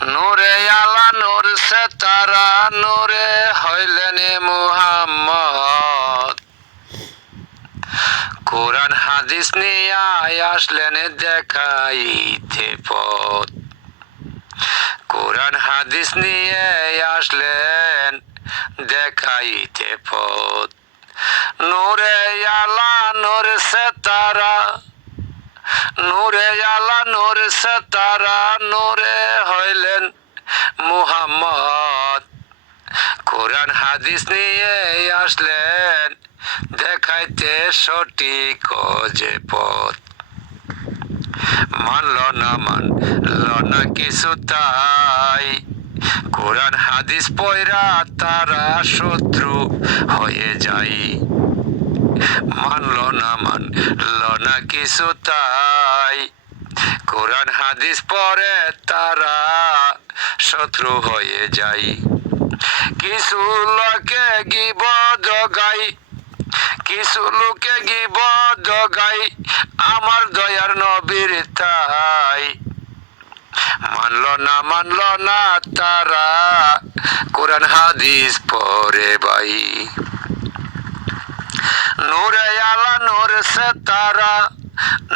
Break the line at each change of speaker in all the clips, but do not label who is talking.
নূরে আলা নূর সে তারা নূরে হইলেন মুহাম্মদ। কোরআন হাদিস নিয়ে আসলেন দেখাইতে পথ। কোরআন হাদিস নিয়ে আসলেন দেখাইতে পথ। নূরে আলা নূর সে তারা নূরে আলা নূর সে তারা নূরে হইলেন মুহাম্মদ কোরআন, হাদিস নিয়ে আসলেন। দেখাইতে সঠিক যে পথ। মানল না মানল না কিছু তাই। কোরআন, হাদিস পয়রা তারা শত্রু হয়ে যায়। মানল না মানল না কিছু তাই। কোরআন, হাদিস পরে তারা শত্রু হয়ে যায়। কিছু লোকে গিব জগাই কিছু লোকে গিব জগাই আমার দয়ার নবীর তাই। মানল না মানল না তারা, কোরআন হাদিস পরে বাই নূরে আলা, নূর সে তারা,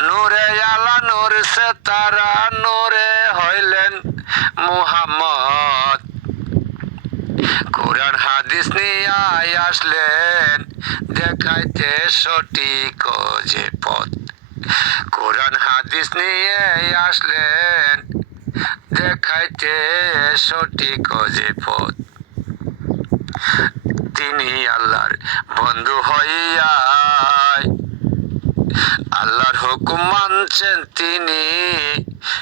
নূরে আলা, নূর সে তারা, নূরে হইলেন মুহাম্মদ কোরআন হাদিস নিয়ে আসলেন, দেখাইতে সঠিক যে পথ। কোরআন, হাদিস নিয়ে আসলেন, দেখাইতে সঠিক যে পথ। তিনি আল্লাহর বন্ধু হইয়াই, আল্লাহর হুকুম মানছেন তিনি,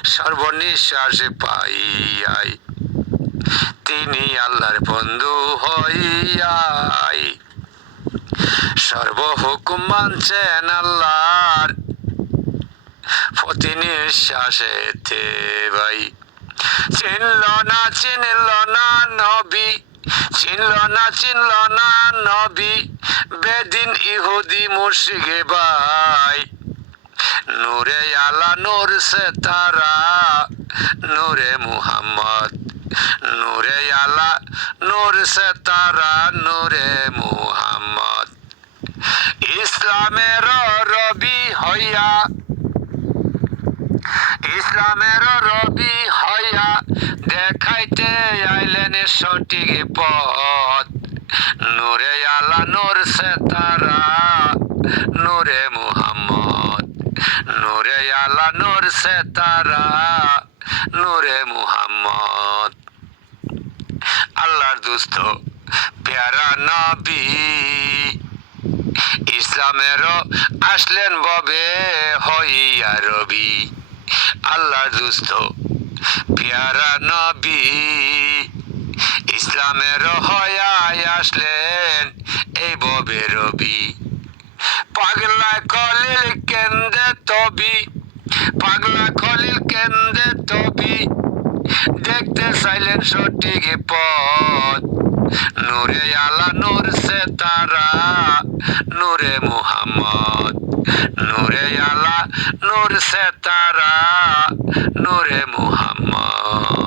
সর্বনিশ্বাস পাইয়াই। তিনি আল্লাহর বন্ধু হইয়াই। সর্বহুকুম মানছেন আল্লাহর। প্রতি নিঃশ্বাসে ভাই। চিনল না চিনল না নবী। চিনল না চিনল না নবী। বেদিন ইহুদি মুর্শিগে ভাই। নূরে আলা, নূর সে তারা নূরে মুহাম্মদ। নূরে আলা, নূর সে তারা নূরে মুহাম্মদ ইসলামের রবি হইয়া ইসলামের রবি হইয়া দেখাইতে আইলেন সঠিক পথ। নূরে আলা, নূর সে তারা নূরে মুহাম্মদ। নূরে আলা, নূর সে তারা নূরে মুহাম্মদ। আল্লাহর দুস্থ, প্যারা নবী। ইসলামেরও আসলেন ববে হইয়া রবি। আল্লাহর দুস্থ। পেয়ারা নবী, ইসলামের হয়াই আসলেন এই ববে রবি। পাগলা কলিল কেন্দ্রে তবি, পাগলা কলিল কেন্দ্রে তবি। দেখতে চাইলেন সঠিক পথ। নূরে আলা, নূর সে তারা, নূরে মুহাম্মদ। নূরে আলা নূর সে তারা নূরে মুহাম্মদ